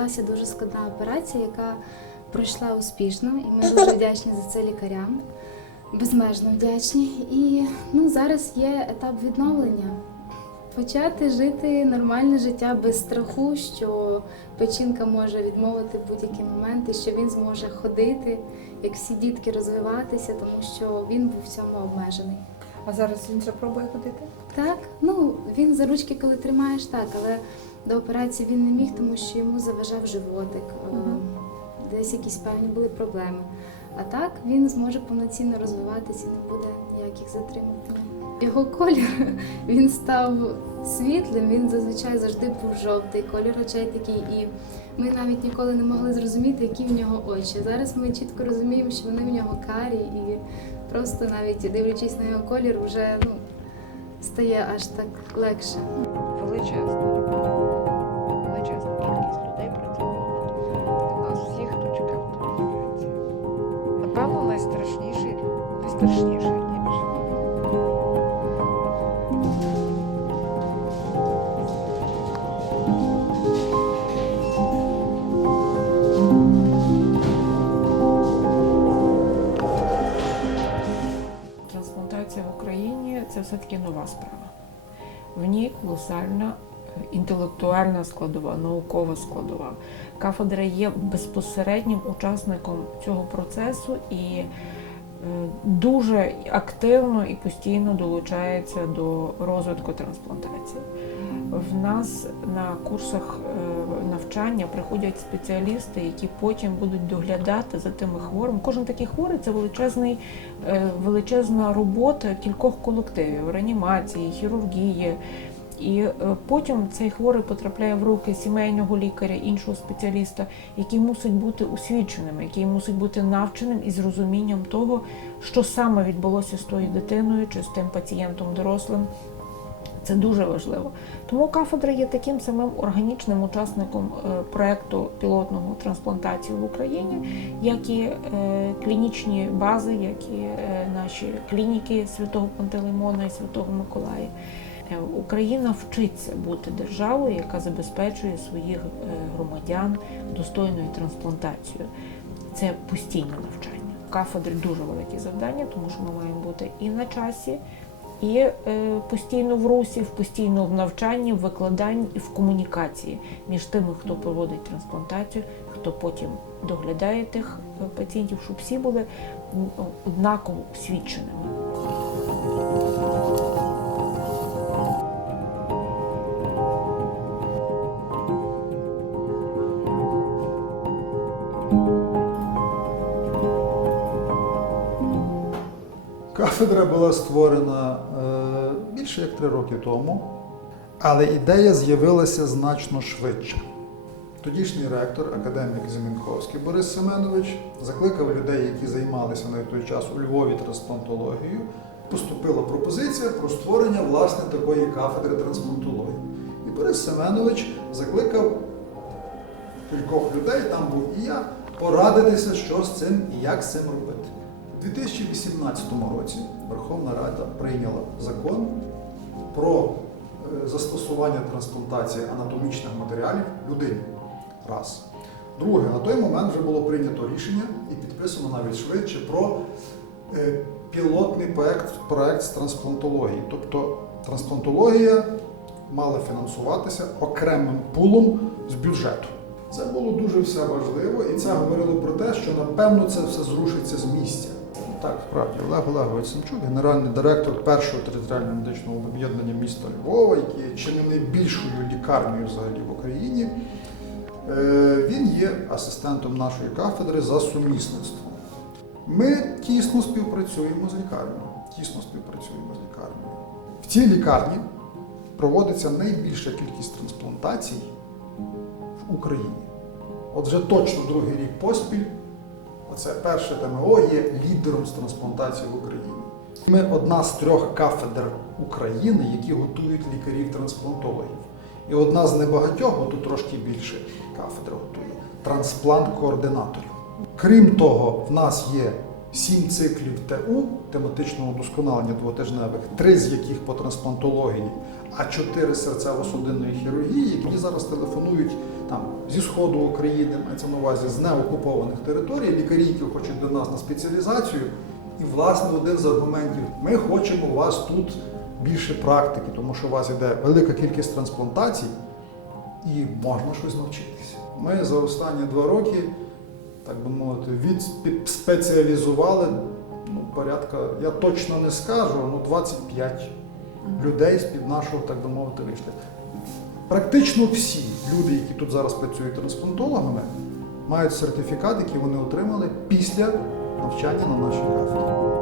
Відбулася дуже складна операція, яка пройшла успішно, і ми дуже вдячні за це лікарям. Безмежно вдячні. І ну, зараз є етап відновлення. Почати жити нормальне життя без страху, що печінка може відмовити будь-який момент, і що він зможе ходити, як всі дітки розвиватися, тому що він був в цьому обмежений. А зараз він вже пробує ходити? Так, ну він за ручки, коли тримаєш, так, але до операції він не міг, тому що йому заважав животик, е, десь якісь певні були проблеми. А так він зможе повноцінно розвиватися, не буде ніяких затримань. Його колір він став світлим, він зазвичай завжди був жовтий, колір очей такий. І ми навіть ніколи не могли зрозуміти, які в нього очі. Зараз ми чітко розуміємо, що вони в нього карі, і просто навіть дивлячись на його колір, вже ну, стає аж так легше. величезна, найстрашніший ніж. Трансплантація в Україні це все-таки нова справа. В ній колосальна інтелектуальна складова, наукова складова. Кафедра є безпосереднім учасником цього процесу і дуже активно і постійно долучається до розвитку трансплантації. В нас на курсах е, навчання приходять спеціалісти, які потім будуть доглядати за тими хворими. Кожен такий хворий це величезний, е, величезна робота кількох колективів реанімації, хірургії. І е, потім цей хворий потрапляє в руки сімейного лікаря, іншого спеціаліста, який мусить бути освіченим, який мусить бути навченим і з розумінням того, що саме відбулося з тою дитиною чи з тим пацієнтом дорослим. Це дуже важливо. Тому кафедра є таким самим органічним учасником е, проекту пілотного трансплантації в Україні, як і е, клінічні бази, як і наші клініки Святого Пантелеймона і Святого Миколая. Е, Україна вчиться бути державою, яка забезпечує своїх е, громадян достойною трансплантацією. Це постійне навчання. Кафедри дуже великі завдання, тому що ми маємо бути і на часі, і е, постійно в русі, постійно в навчанні, в викладанні і в комунікації між тими, хто проводить трансплантацію, хто потім доглядає тих пацієнтів, щоб всі були однаково освіченими. Кафедра була створена е, більше як три роки тому, але ідея з'явилася значно швидше. Тодішній ректор, академік Зімінковський Борис Семенович, закликав людей, які займалися на той час у Львові трансплантологією. Поступила пропозиція про створення власне такої кафедри трансплантології. І Борис Семенович закликав кількох людей, там був і я, порадитися, що з цим і як з цим робити. У 2018 році Верховна Рада прийняла закон про е, застосування трансплантації анатомічних матеріалів людині. Раз. Друге, на той момент вже було прийнято рішення і підписано навіть швидше про е, пілотний проект, проект з трансплантології. Тобто трансплантологія мала фінансуватися окремим пулом з бюджету. Це було дуже все важливо, і це говорило про те, що напевно це все зрушиться з місця. Так, справді, Олег Олегович Семчук, генеральний директор першого територіального медичного об'єднання міста Львова, є чи не найбільшою лікарнею взагалі в Україні. Е, Він є асистентом нашої кафедри за сумісництвом. Ми тісно співпрацюємо з лікарнею. Тісно співпрацюємо з лікарнею. В цій лікарні проводиться найбільша кількість трансплантацій в Україні. От вже точно другий рік поспіль Оце перше ТМО є лідером з трансплантації в Україні. Ми одна з трьох кафедр України, які готують лікарів-трансплантологів. І одна з небагатьох, бо тут трошки більше кафедр готує трансплант-координаторів. Крім того, в нас є сім циклів ТУ тематичного удосконалення двотижневих, три з яких по трансплантології, а чотири серцево-судинної хірургії. Мені зараз телефонують там зі сходу України, мається на увазі з неокупованих територій, лікарі, які хочуть до нас на спеціалізацію. І, власне, один з аргументів: ми хочемо у вас тут більше практики, тому що у вас іде велика кількість трансплантацій, і можна щось навчитися. Ми за останні два роки, так би мовити, відспеціалізували ну, порядка, я точно не скажу, ну 25 людей з-під нашого, так би мовити, вийшли. Практично всі люди, які тут зараз працюють трансплантологами, мають сертифікат, який вони отримали після навчання на нашій кафедрі.